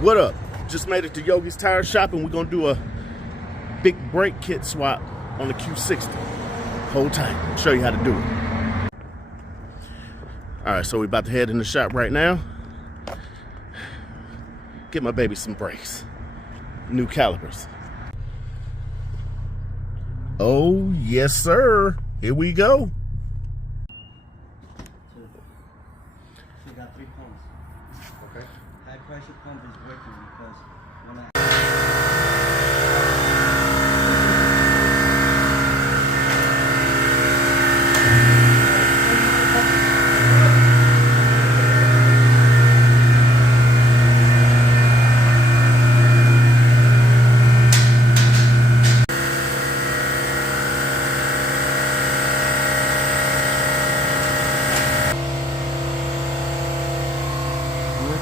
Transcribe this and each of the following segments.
What up? Just made it to Yogi's Tire Shop and we're gonna do a big brake kit swap on the Q60. Hold tight, I'll show you how to do it. All right, so we're about to head in the shop right now. Get my baby some brakes. New calipers. Oh, yes, sir. Here we go. So you got 3 pumps. Okay. High pressure pump is working because when I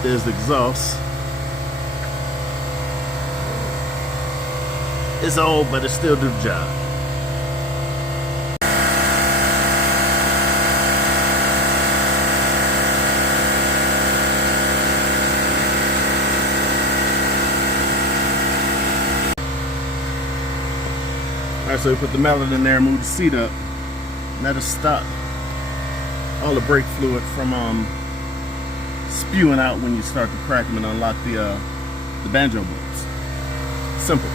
There's the exhaust. It's old, but it still do the job. All right, so we put the mallet in there and move the seat up. And that'll stop all the brake fluid from spewing out when you start to crack them and unlock the banjo bolts. Simple.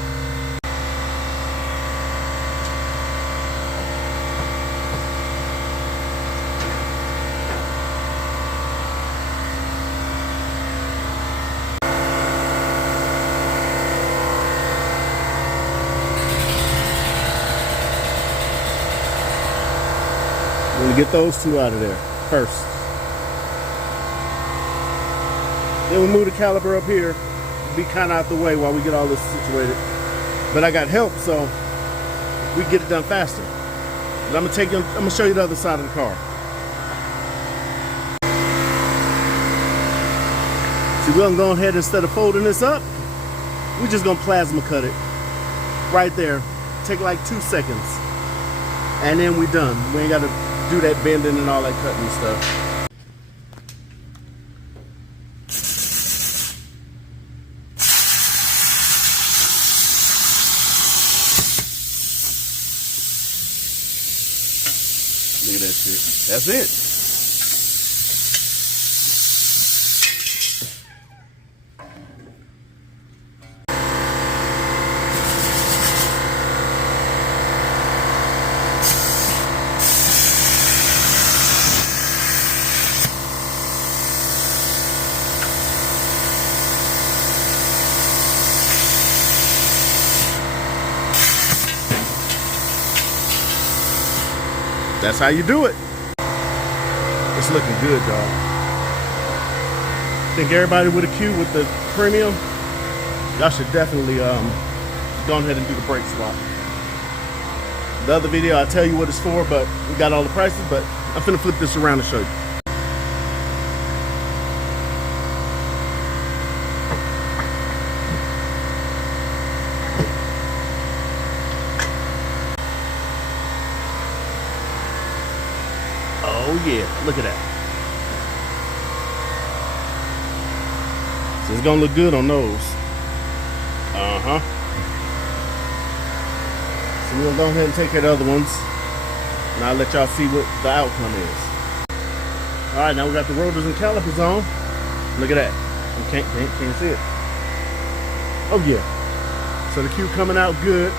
We're gonna get those two out of there first. Then we move the caliper up here, be kind of out the way while we get all this situated. But I got help, so we get it done faster. But I'm gonna show you the other side of the car. See, we're gonna go ahead, instead of folding this up, we're just gonna plasma cut it right there. Take like 2 seconds, and then we're done. We ain't gotta do that bending and all that cutting and stuff. Look at that shit. That's it. That's how you do it. It's looking good, y'all. I think everybody with a Q with the premium, y'all should definitely go ahead and do the brake swap. The other video, I'll tell you what it's for, but we got all the prices, but I'm finna flip this around and show you. Oh yeah, look at that. So it's gonna look good on those. So we're gonna go ahead and take care of the other ones, and I'll let y'all see what the outcome is. All right, now we got the rotors and calipers on. Look at that. You can't see it. Oh yeah. So the Q coming out good.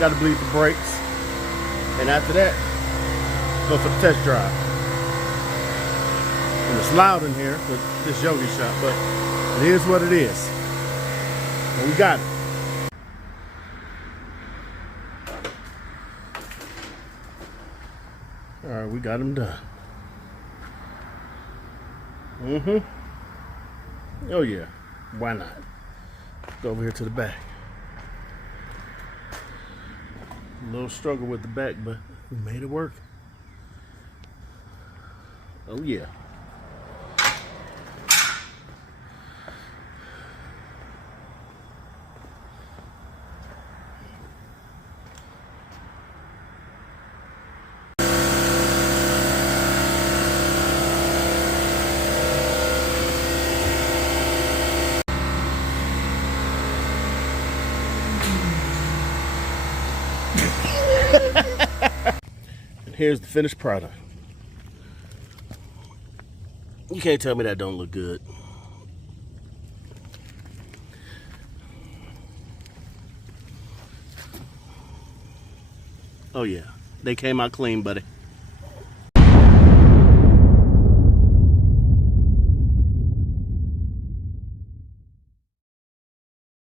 Got to bleed the brakes, and after that, go for the test drive. And it's loud in here with this Yogi shop, but it is what it is. And we got it. All right, we got them done. Oh yeah, why not? Go over here to the back. A little struggle with the back, but we made it work. Oh yeah. here's the finished product. You can't tell me that don't look good. Oh yeah, they came out clean, buddy.